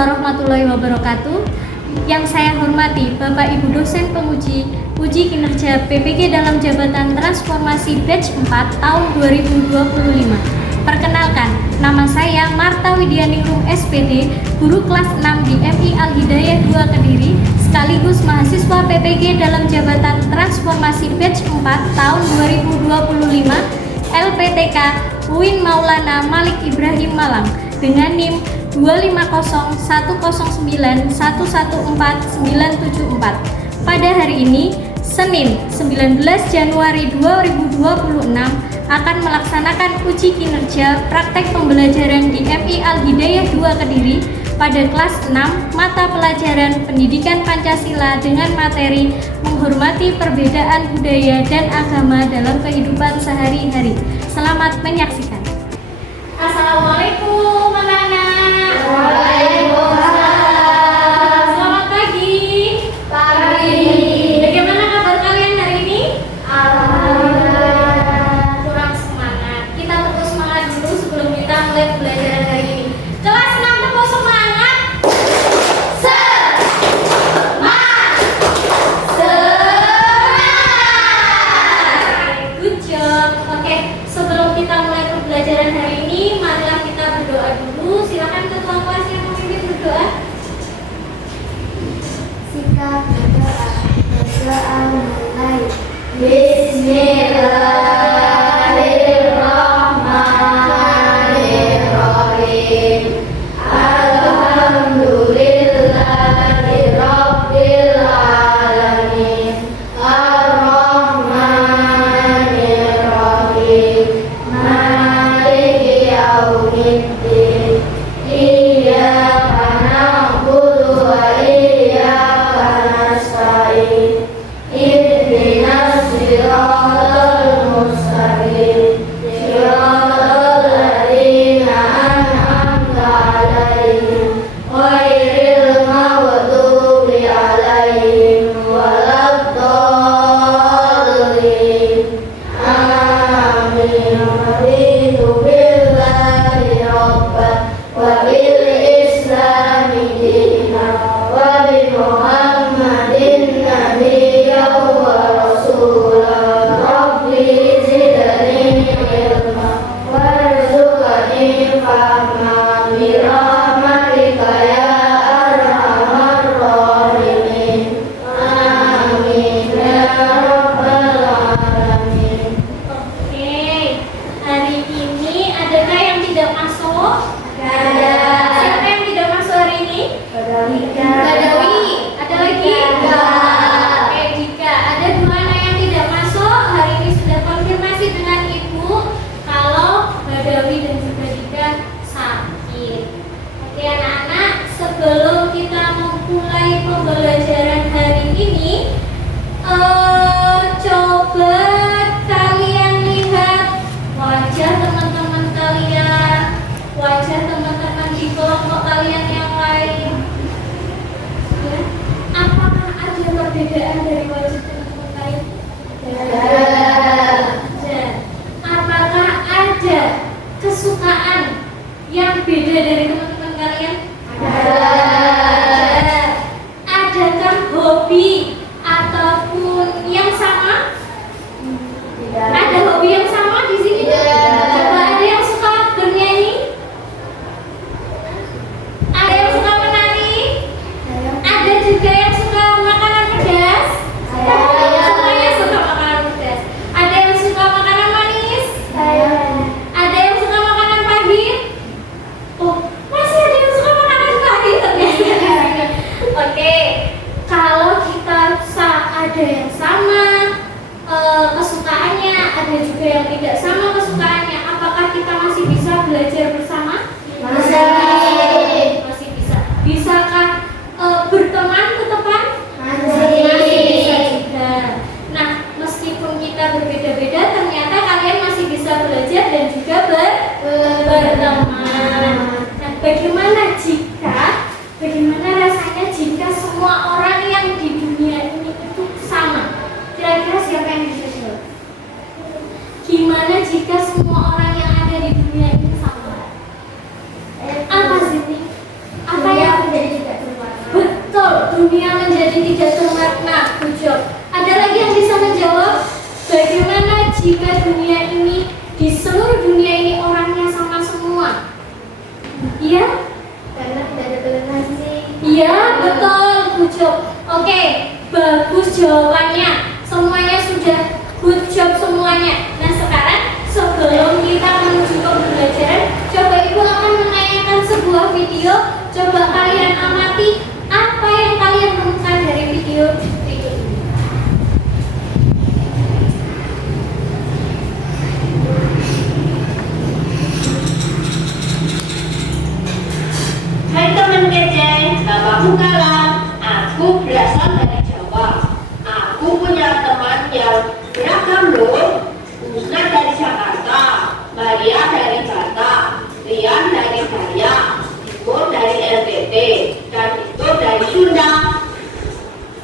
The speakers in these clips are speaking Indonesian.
warahmatullahi wabarakatuh. Yang saya hormati Bapak Ibu dosen penguji uji kinerja PPG dalam jabatan transformasi batch 4 tahun 2025. Perkenalkan, nama saya Marta Widianingrum SPD, guru kelas 6 di MI Al-Hidayah 2 Kediri, sekaligus mahasiswa PPG dalam jabatan transformasi batch 4 tahun 2025, LPTK UIN Maulana Malik Ibrahim Malang dengan NIM 25109114974. Pada hari ini, Senin 19 Januari 2026 akan melaksanakan uji kinerja praktek pembelajaran di MI Al-Hidayah 2 Kediri pada kelas 6 mata pelajaran Pendidikan Pancasila dengan materi menghormati perbedaan budaya dan agama dalam kehidupan sehari-hari. Selamat menyaksikan. Assalamualaikum anak-anak. Waalaikumsalam. Selamat pagi. Pagi. Bagaimana kabar kalian hari ini? Alhamdulillah. Kurang semangat. Kita tepuk semangat dulu sebelum kita mulai pelajaran hari ini. Kelas 6 tepuk semangat. Good job. Oke, sebelum kita mulai pembelajaran hari ini, marilah kita berdoa dulu. Silakan ketua kelas yang memimpin berdoa. Sikap berdoa. Berdoa mulai. Bismillahirrahmanirrahim. Alhamdulillahirabbil alamin. Ar-Rahmanir-Rahim. Maliki yaumiddin. Iyyaka na'budu wa iyyaka nasta'in. Ihdinas siratal mustaqim. Siratal ladzina an'amta 'alaihim ghairil maghdubi 'alaihim waladdallin. Amin. Raditu billahi rabban wa bil islami dinan wa bi Muhammadin nabiyyan wa rasulan. Rabbi zidni ilma warzuqni fahma bi rahmatika ya arhamar rahimin. Amin ya rabbal alamin. Oke, hari ini adakah yang tidak masuk? Ada. Siapa yang tidak masuk hari ini? Badawi. Ada lagi? Oke, jika ada 2 anak yang tidak masuk, hari ini sudah konfirmasi dengan ibu kalau Badawi dan juga Dika sakit. Oke anak-anak, sebelum kita memulai pembelajaran hari ini, coba kalian lihat wajah teman-teman kalian, wajah teman-teman di kelompok kalian yang lain. Ya, apakah ada perbedaan dari wajah teman-teman kalian? Ada. Apakah ada kesukaan yang beda dari teman-teman kalian? Ada. Adakah hobi ataupun yang sama? Ada hobi yang sama di sini? Coba ada yang suka bernyanyi? Ada yang suka menari? Ada juga yang suka makanan pedas? Semuanya suka makanan pedas. Ada yang suka makanan manis? Ada yang suka makanan pahit? Oh, masih ada yang suka makanan pahit ternyata. Oke, kalau kita ada yang sama kesukaannya, ada juga yang tidak sama kesukaannya, apakah kita masih bisa belajar bersama? Masih bisa. Bisakah berteman ke depan? Masih bisa juga. Nah, meskipun kita berbeda-beda, ternyata kalian masih bisa belajar dan juga berteman. Nah, bagaimana rasanya jika semua orang yang di dunia ini itu sama? Kira-kira siapa yang bisa jawab? Gimana jika semua orang yang ada di dunia ini sama? Apa sih? Apa yang jika di seluruh dunia ini orangnya sama semua? Iya? Karena tidak ada toleransi. Iya, betul, good job. Oke, bagus jawabannya. Semuanya sudah good job semuanya. Nah, sekarang sebelum kita menuju ke pembelajaran, coba Ibu akan menanyakan sebuah video. Coba kalian amati apa yang kalian temukan dari video berikut ini. Hai teman kece, namaku Kalam. Aku berasal dari Jawa. Aku punya teman yang beragam loh. Usna dari Jakarta, Maria dari Batak, Rian dari Dayak, Diko dari NTT, dan Dito dari Sunda.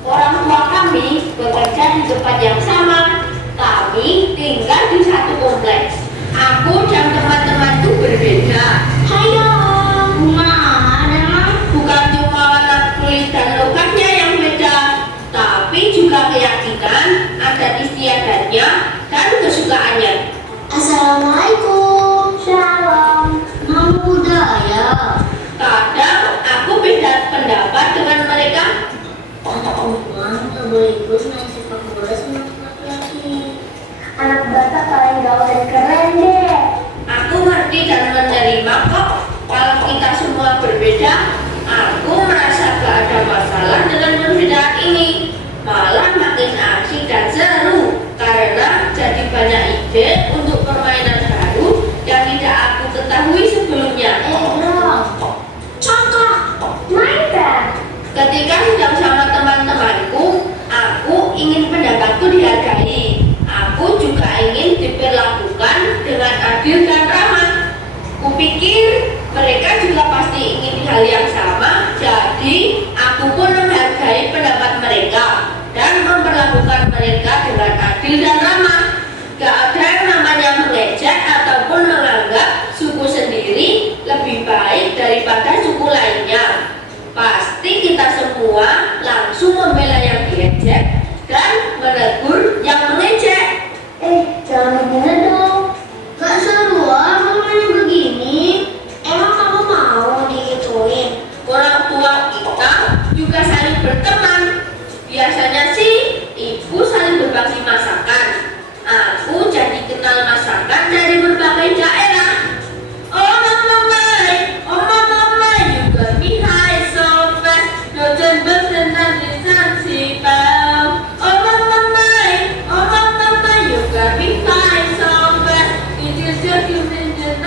Orang tua kami bekerja di tempat yang sama. Kami tinggal di satu kompleks. Aku dan teman-temanku berbeda. Hayo, bukan cuma warna kulit dan logatnya yang beda, tapi juga keyakinan, adat istiadatnya, dan kesukaannya. Assalamualaikum. Shalom. Nama budaya. Kadang aku beda pendapat dengan mereka. Anak Umar nggak boleh ikut main sepak bola sama laki-laki. Anak Batak paling gaul dan keren deh. Aku ngerti dan menerima kok. Kalau kita semua berbeda, aku merasa gak ada masalah dengan perbedaan ini. Malah makin asik dan seru karena jadi banyak ide untuk permainan baru yang tidak aku ketahui sebelumnya. Contoh, Minecraft. Ketika sedang sama teman-temanku, aku ingin pendapatku dihargai. Aku juga ingin diperlakukan dengan adil dan ramah. Kupikir mereka juga pasti ingin hal yang sama, jadi aku pun menghargai pendapat mereka dan memperlakukan mereka dengan adil dan ramah. Gak ada yang namanya mengejek ataupun menganggap suku sendiri lebih baik daripada suku lainnya. Pasti kita semua langsung membela yang diejek dan menegur yang mengejek. Jangan begini dong. Gak seru namanya begini. Emang kamu mau digituin? Orang tua kita juga saling berteman. Biasanya sih ibu saling berbagi masakan. Aku jadi kenal masakan dari berbagai daerah. Oh mama, you got me high so fast. Dojen besen dan lisan si pau. Oh mama, you got me high so fast. It is just you mention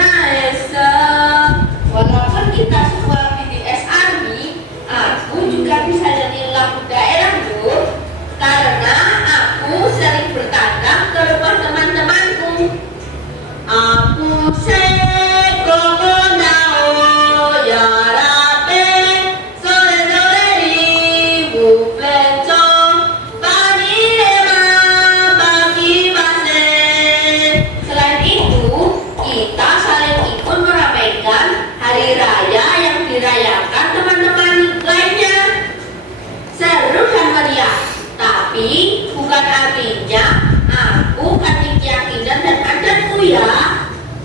walaupun kita semua BTS Army, aku juga bisa nyanyi lagu daerah loh. Karena aku sering bertandang ke rumah teman-temanku. Aku seko nao ya rape sore di bupleco panirema bagi base. Selain itu, kita saling ikut meramaikan hari raya yang dirayakan teman-teman lainnya. Seru dan meriah, tapi bukan artinya aku ganti keyakinan dan adatku ya.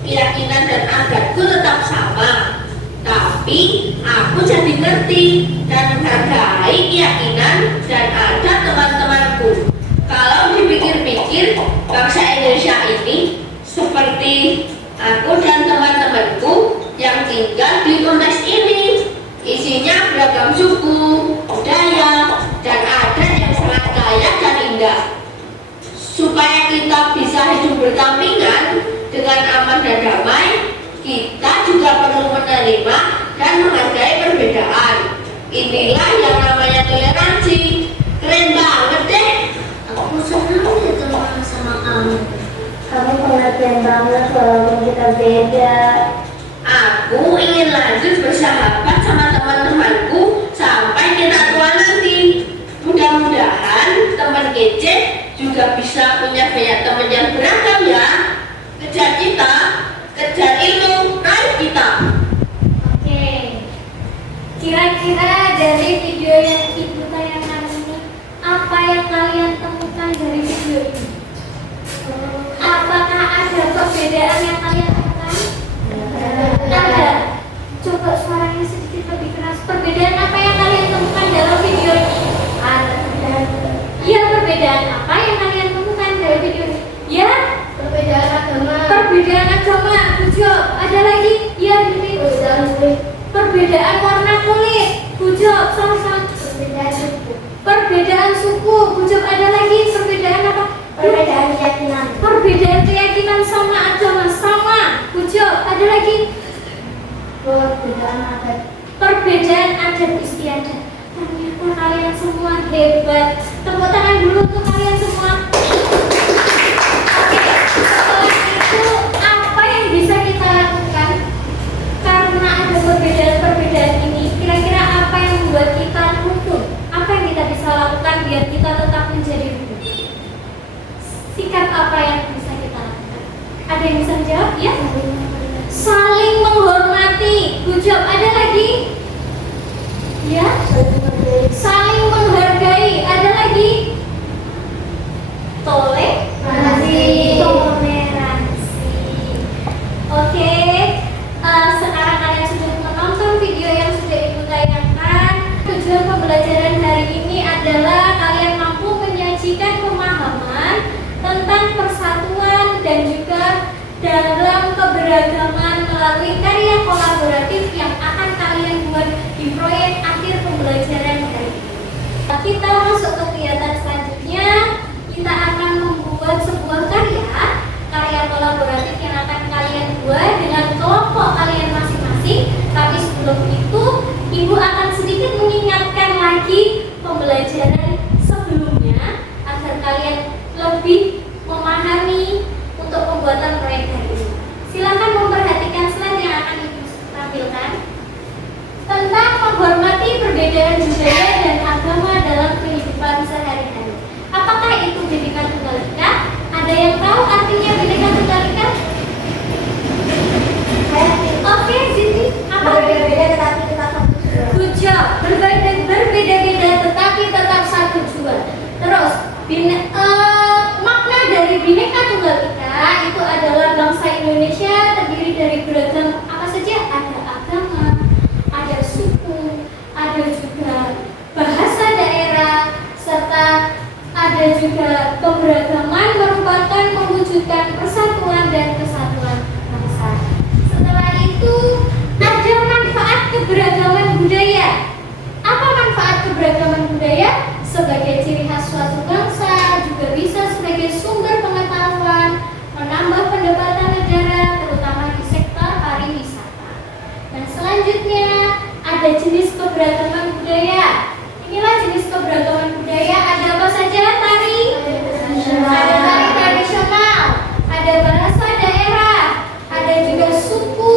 Keyakinan dan adatku tetap sama, tapi aku jadi ngerti dan menghargai keyakinan dan adat teman-temanku. Kalau dipikir-pikir, bangsa Indonesia ini seperti aku dan teman-temanku yang tinggal di kompleks ini. Isinya beragam suku, budaya, dan adat yang sangat kaya dan indah. Supaya kita bisa hidup berdampingan dengan aman dan damai, kita juga perlu menerima dan menghargai perbedaan. Inilah yang namanya toleransi. Keren banget deh. Aku senang berteman sama kamu. Kamu pengertian banget walaupun kita beda. Aku ingin lanjut bersahabat sama teman-temanku sampai kita tua nanti. Mudah-mudahan teman kece juga bisa punya banyak teman yang beragam ya. Kejar kita, kejar ilmu, raih kita. Oke. Kira-kira dari video yang Ibu tayangkan ini, apa yang kalian temukan dari video ini? Apa perbedaan yang kalian temukan? Ada. Coba suaranya sedikit lebih keras. Perbedaan apa yang kalian temukan dalam video ini? Iya, perbedaan apa yang kalian temukan dalam video ini? Ya, Perbedaan agama. perbedaan agama. Bujo, ada lagi? Iya, ini. Perbedaan warna kulit. Bujo, sama-sama. Perbedaan suku. Perbedaan suku. Bujo, ada lagi? Perbedaan apa? Perbedaan keyakinan. Perbedaan keyakinan sama agama. Sama. Bujo, ada lagi? Perbedaan adat. Perbedaan adat istiadat. Ternyata kalian semua hebat. Tepuk tangan dulu untuk kalian semua. Oke, setelah itu apa yang bisa kita lakukan? Karena ada perbedaan-perbedaan ini, kira-kira apa yang membuat kita rukun? Apa yang kita bisa lakukan biar kita tetap menjadi rukun? Sikap apa yang bisa kita lakukan? Ada yang bisa menjawab? Ya? Saling menghormati. Good job. Ada lagi? Ya? Saling menghargai. Ada lagi? Toleransi. Oke. Sekarang kalian sudah menonton video yang sudah ibu tayangkan. Tujuan pembelajaran hari ini adalah kalian mampu menyajikan pemahaman tentang persatuan dan juga dalam keberagaman melalui karya kolaboratif yang akan kalian buat di proyek akhir pembelajaran hari ini. Kita masuk ke kegiatan selanjutnya. Kita akan membuat sebuah karya kolaboratif yang akan kalian buat dengan kelompok kalian masing-masing. Tapi sebelum itu, ibu akan sedikit mengingatkan lagi pembelajaran sebelumnya agar kalian lebih memahami untuk pembuatan proyek hari ini. Silakan memperhatikan slide yang akan ibu tampilkan tentang menghormati perbedaan budaya dan agama dalam kehidupan sehari-hari. Apakah itu Bhinneka Tunggal Ika? Ada yang tahu artinya Bhinneka Tunggal Ika? Oke, Siti, apa? Berbeda-beda tetapi tetap satu. Good job. Berbeda-beda tetapi tetap satu jua. Terus, makna dari Bhinneka Tunggal Ika itu adalah bangsa Indonesia terdiri dari beragam apa saja? Ada agama, ada suku, ada juga bahasa daerah, serta ada juga keberagaman merupakan mewujudkan persatuan dan kesatuan bangsa. Setelah itu ada manfaat keberagaman budaya. Apa manfaat keberagaman budaya? Sebagai ciri khas suatu bangsa, juga bisa sebagai sumber pengetahuan, menambah pendapatan negara, terutama di sektor pariwisata. Dan selanjutnya ada jenis keberagaman budaya. Inilah jenis keberagaman budaya. Ada apa saja? Tari. Ada tari tradisional, ada bahasa daerah, ada juga suku,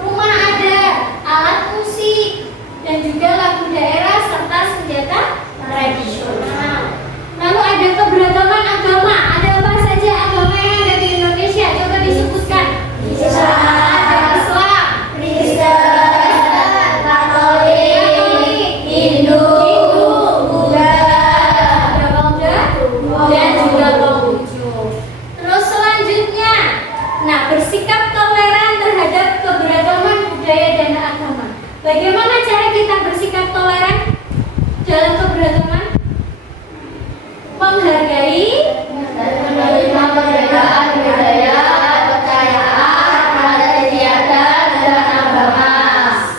rumah adat, alat musik, dan juga lagu daerah serta senjata tradisional. Lalu ada keberagaman agama. Ada apa saja agama yang ada di Indonesia? Coba disebutkan. Ada Islam, Kristen, Katolik, Hindu, Buddha, dan juga Konghucu. Terus selanjutnya, bersikap toleran terhadap keberagaman budaya dan agama. Bagaimana cara kita bersikap toleran dalam keberagaman? Menghargai dan menerima perbedaan budaya, kepercayaan, adat istiadat, dan agama.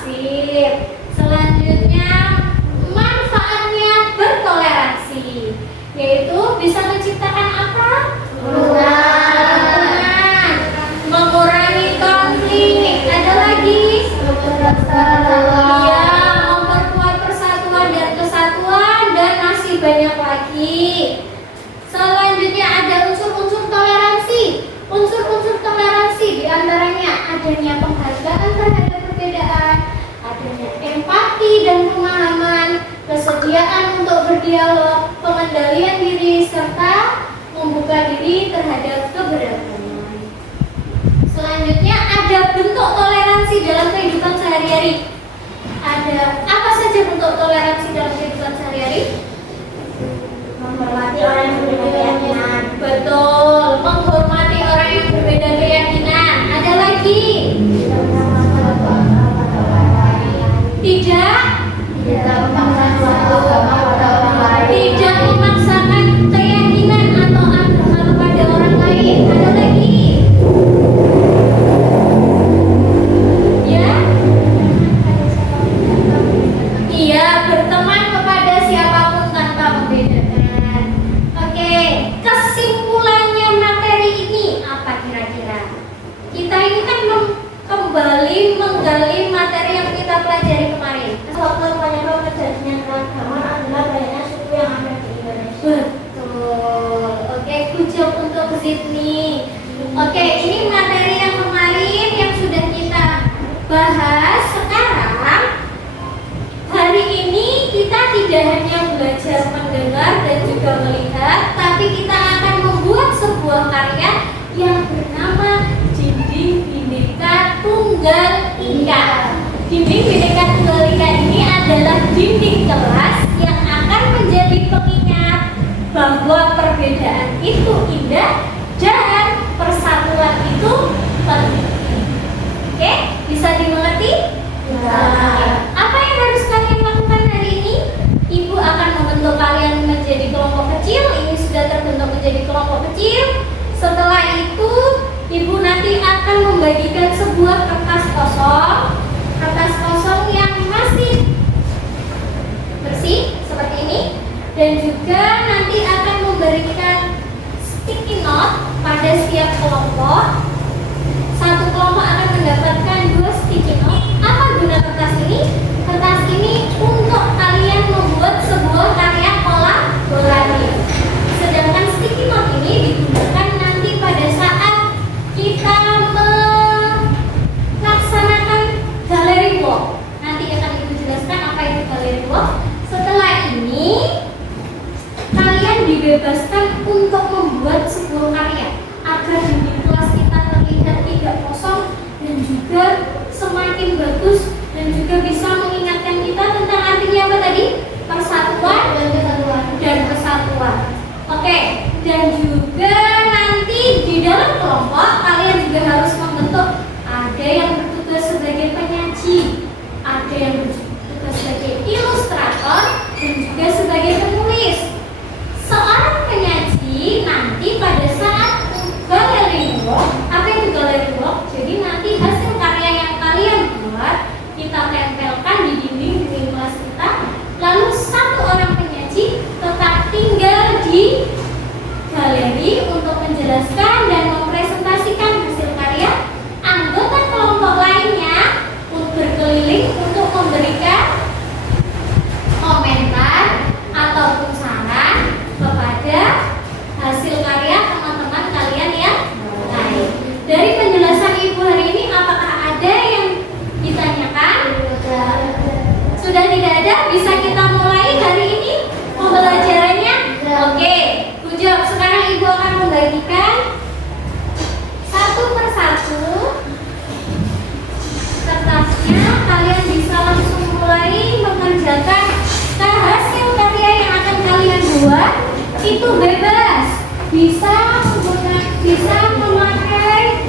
Sip. Selanjutnya, manfaatnya bertoleransi, yaitu bisa menciptakan apa? Kerukunan, Mengurangi konflik. Ada lagi? Iya, memperkuat persatuan dan kesatuan, dan masih banyak lagi. Selanjutnya ada unsur-unsur toleransi. Unsur-unsur toleransi diantaranya adanya penghargaan terhadap perbedaan, adanya empati dan pemahaman, kesediaan untuk berdialog, pengendalian diri, serta membuka diri terhadap keberagaman. Selanjutnya ada bentuk toleransi dalam kehidupan sehari-hari. Ada apa saja bentuk toleransi dalam kehidupan sehari-hari? menghormati orang yang berbeda keyakinan, Betul, menghormati orang yang berbeda keyakinan. ini kan kembali menggali materi yang kita pelajari kemarin. Faktor penyebab terjadinya keragaman adalah banyaknya suku yang ada di Indonesia. Betul. Oke, good job untuk Sydney. Oke, ini materi yang kemarin yang sudah kita bahas. Sekarang hari ini kita tidak hanya belajar mendengar dan juga melihat, tapi kita akan membuat sebuah karya yang bernama Dinding Bhinneka Tunggal Ika. Dinding Bhinneka Tunggal Ika ini adalah dinding kelas yang akan menjadi pengingat bahwa perbedaan itu indah dan persatuan itu penting. Oke, bisa dimengerti? Ya. Apa yang harus kalian lakukan hari ini? Ibu akan membentuk kalian menjadi kelompok kecil. Ini sudah terbentuk menjadi kelompok kecil. Setelah itu, ibu nanti akan membagikan sebuah kertas kosong yang masih bersih seperti ini, dan juga nanti akan memberikan sticky note pada setiap kelompok. Satu kelompok akan mendapatkan 2 sticky note. Apa guna kertas ini? Kertas ini untuk kalian membuat sebuah karya kolaboratif. Sedangkan sticky note ini digunakan nanti pada saat kita melaksanakan gallery walk. Nanti akan ibu jelaskan apa itu gallery walk. Setelah ini kalian dibebaskan untuk membuat sebuah karya agar dinding kelas kita terlihat tidak kosong dan juga semakin bagus, dan juga bisa mengingatkan kita tentang artinya apa tadi? Persatuan dan kesatuan. Oke, dan juga nanti di dalam kelompok kalian juga harus membentuk, ada yang bertugas sebagai penyaji, ada yang bertugas sebagai ilustrator, dan juga sebagai penulis. Seorang penyaji nanti pada saat gallery walk, apa itu gallery walk? Jadi nanti hasil karya yang kalian buat kita tempelkan di dinding kelas kita. Lalu satu orang penyaji tetap tinggal di galeri untuk menjelaskan dan mempresentasikan hasil karya. Anggota kelompok lainnya berkeliling untuk memberikan komentar ataupun saran kepada hasil karya teman-teman kalian yang lain. Dari penjelasan ibu hari ini, apakah ada yang ditanyakan? Sudah tidak ada? Bisa kita mulai hari ini pembelajarannya? Oke, good job. Sekarang ibu akan membagikan satu persatu kertasnya. Kalian bisa langsung mulai mengerjakan hasil karya yang akan kalian buat. Itu bebas, bisa memakai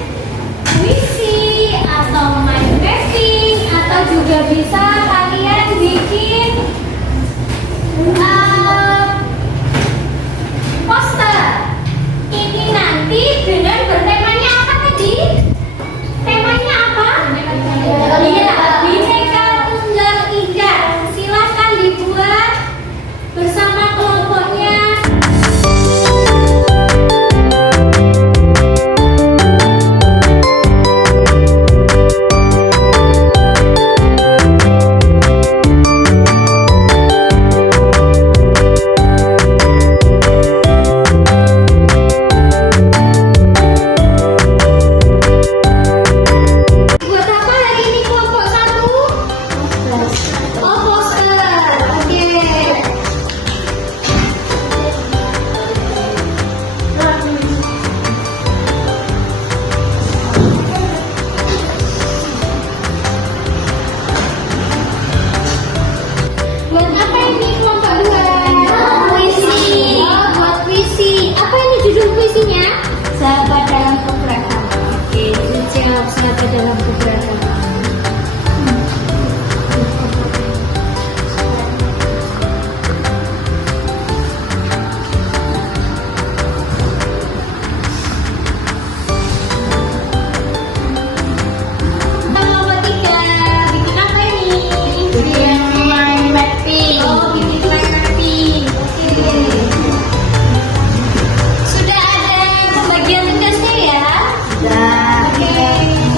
puisi atau memakai paving, atau juga bisa kalian bikin poster. Ini nanti dengan bertemanya apa tadi? Temanya apa? Iya, Bhinneka Tunggal Ika. Silakan dibuat bersama kelompoknya. Buat apa hari ini kelompok 1? Oh, poster. Oke. Buat apa ini kelompok 2? Puisi. Oh, buat puisi. Apa ini judul puisinya? Sahabat dalam keberagaman. Oke, siap. Sahabat dalam keberagaman. Kelompok 3, bikin apa ini? Bikin mapping. Oh, bikin mapping. Oke. Sudah ada pembagian tugasnya ya? Sudah. Oke.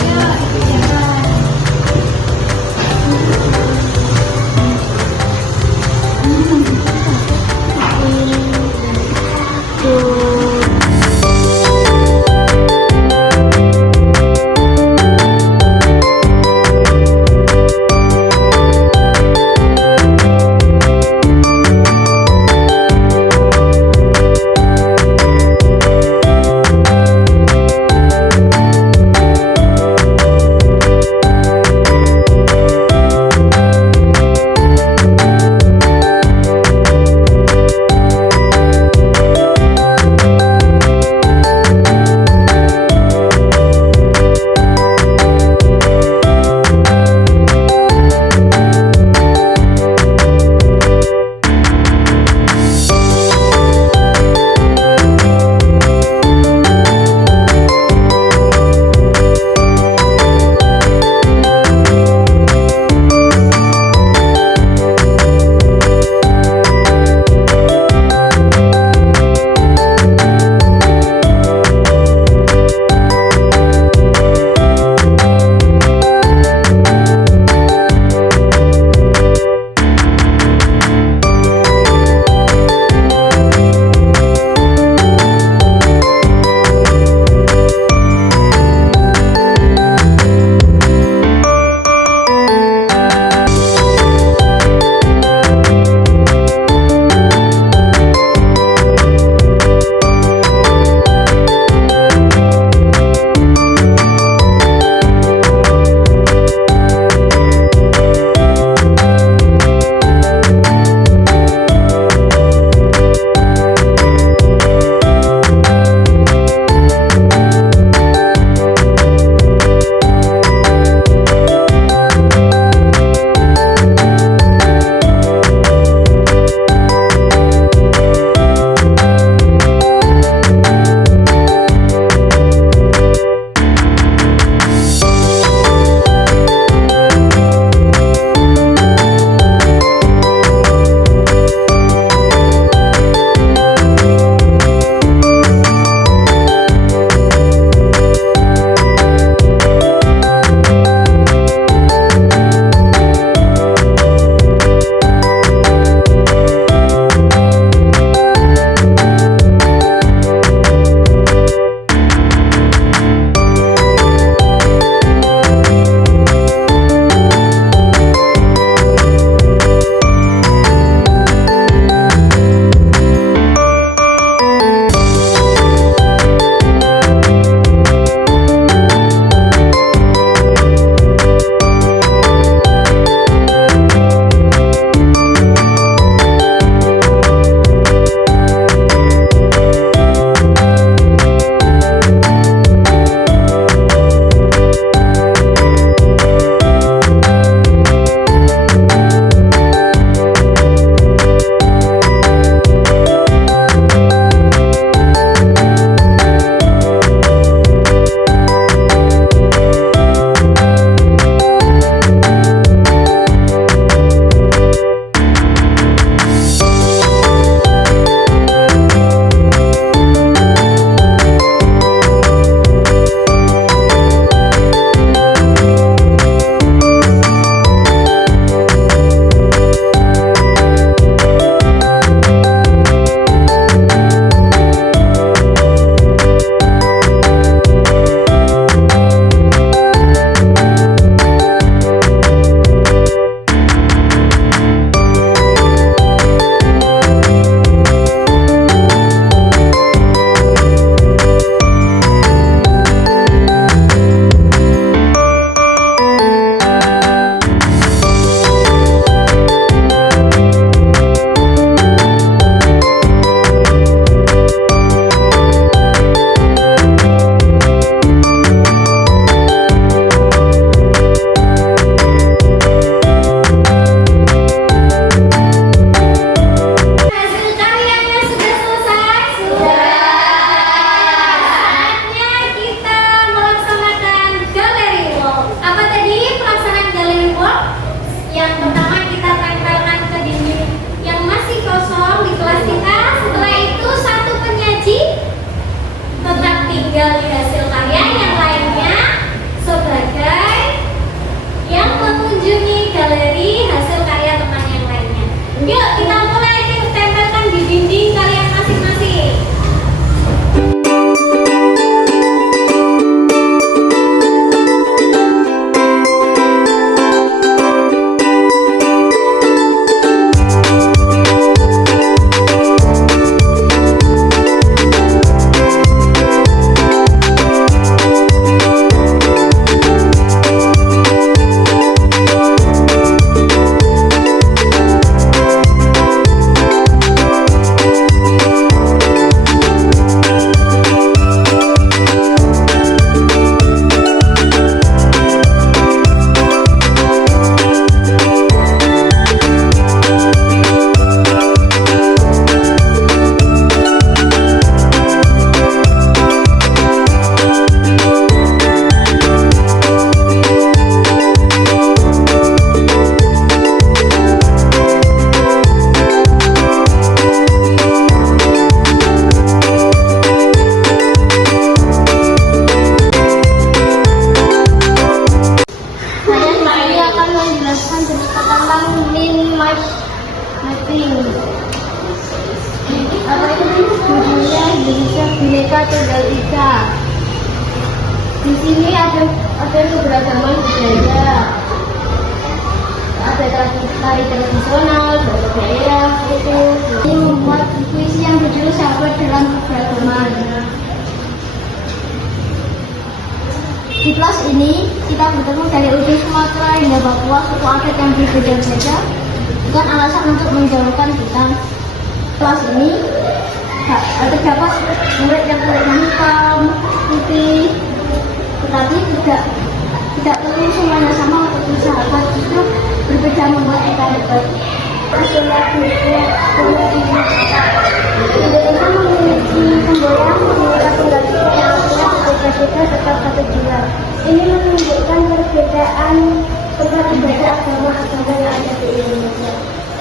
Mas? Nothing. Apa itu judulnya Indonesia Bhinneka Tunggal Ika. Di sini ada keberagaman budaya. Ada tari tradisional, dari daerah, itu. Ini membuat puisi yang berjudul Sahabat dalam Keberagaman. Di kelas ini kita bertemu dari ujung Sumatera hingga Papua, suku adat yang berbeda-beda, bukan alasan untuk menjauhkan kita. Kelas ini terdapat murid yang kulitnya hitam, putih, tetapi tidak perlu semuanya sama untuk bersahabat, justru berbeda membuat kita hebat. Indonesia memiliki semboyan Bhinneka Tunggal Ika yang artinya berbeda-beda tetap satu jiwa. Ini menunjukkan perbedaan tempat ibadah agama-agama yang ada di Indonesia.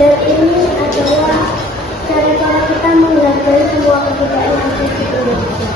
Dan ini adalah cara-cara kita menghargai semua kebudayaan yang ada di Indonesia.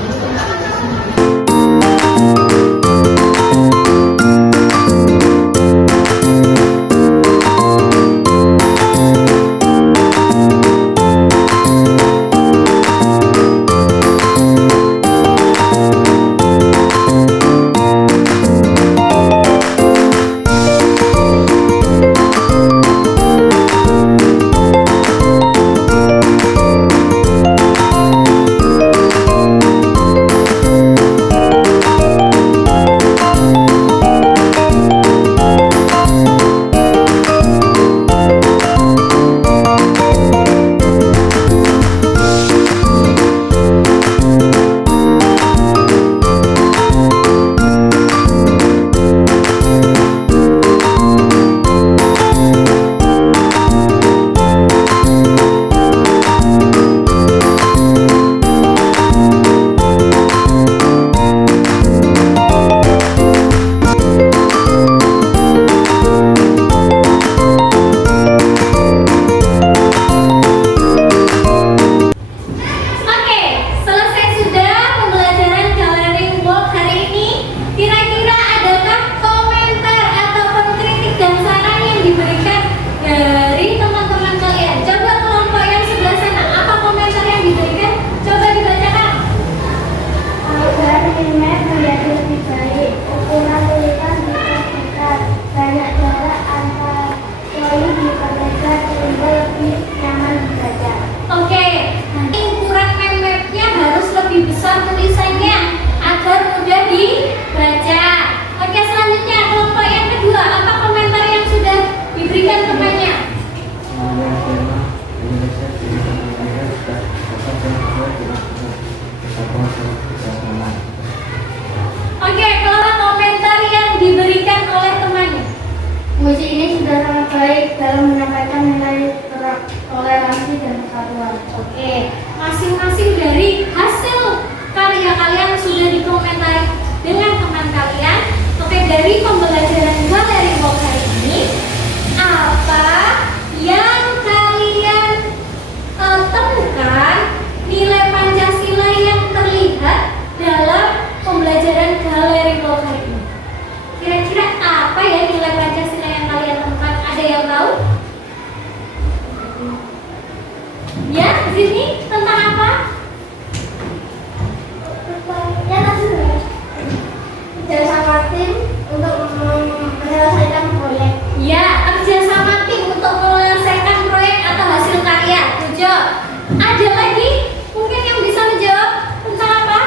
Puisi ini sudah sangat baik dalam menyampaikan nilai toleransi dan persatuan. Oke, masing-masing dari hasil karya kalian sudah dikomentari dengan teman kalian. Oke, dari pembelajaran galeri walk hari ini, apa yang kalian temukan nilai Pancasila yang terlihat dalam pembelajaran galeri walk hari ini? Kira-kira apa ya nilai Pancasila yang kalian temukan? Ada yang tahu? Ya, di sini tentang apa? Ya, kerjasama tim untuk menyelesaikan proyek. Ya, kerjasama tim untuk menyelesaikan proyek atau hasil karya. Tujuh. Ada lagi mungkin yang bisa menjawab tentang apa?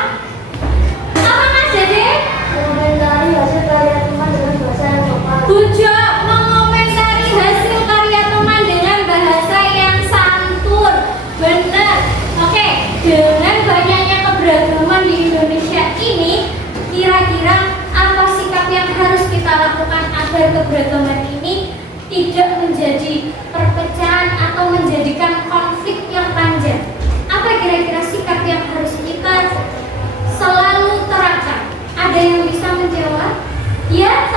Apa Mas Dede? Mengomentari hasil karya teman dengan bahasa yang sopan. Tujuh. Mengomentari hasil karya teman dengan bahasa yang santun. Benar. Oke, dengan banyaknya keberagaman di Indonesia ini, kira-kira apa sikap yang harus kita lakukan agar keberagaman ini tidak menjadi perpecahan atau menjadikan konflik yang panjang? Apa kira-kira sikap yang harus kita selalu terapkan? Ada yang bisa menjawab? Ya,